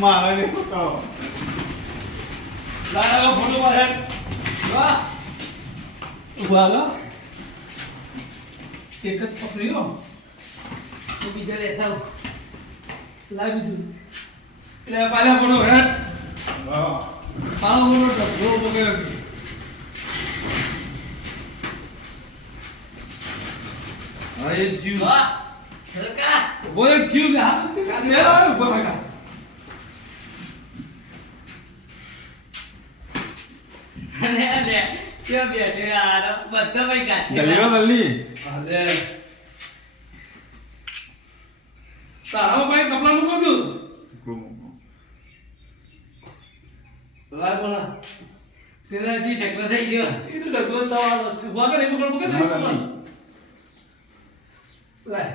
મારે તો લાલા ફોટો મારે વાહ વાલો એક જ પકડ્યો તો બીજા લેતા લાવી દઉં એટલે પાલા ફોટો હેડ પાલો ફોટો ડબો વગેરે અરે જીવ વાહ 뭐야 기운이 한 내려요 뭐가 અલે અલે ક્યાં બેઠે આરો બધો ભાઈ કાઢ જલ્દી જલ્દી અલે તારા ભાઈ કપડા નું કોણ લાય બોલા. તેરા જી ઢગલો થઈ ગયો. એ તો ઢગલો થવાનો છે. વગર એવું કર પકડ. લાય